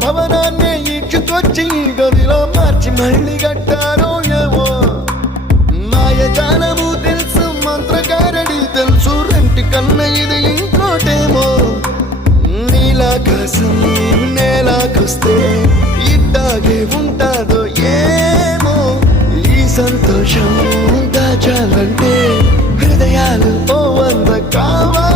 భవనాన్ని ఈడ్చుకొచ్చి గదిలో మార్చి మళ్ళీ కట్టారో ఏమో మాయజాలము తెలుసు మంత్రగారడి తెలుసు రెంటి కన్న ఇది ఇంకోటేమో నీలాకాశం నేలాకొస్తే ఇట్టాగే ఉంటాదో ఏమో ఈ సంతోషం దాచాలంటే హృదయాలు ఓ వంద కావాలి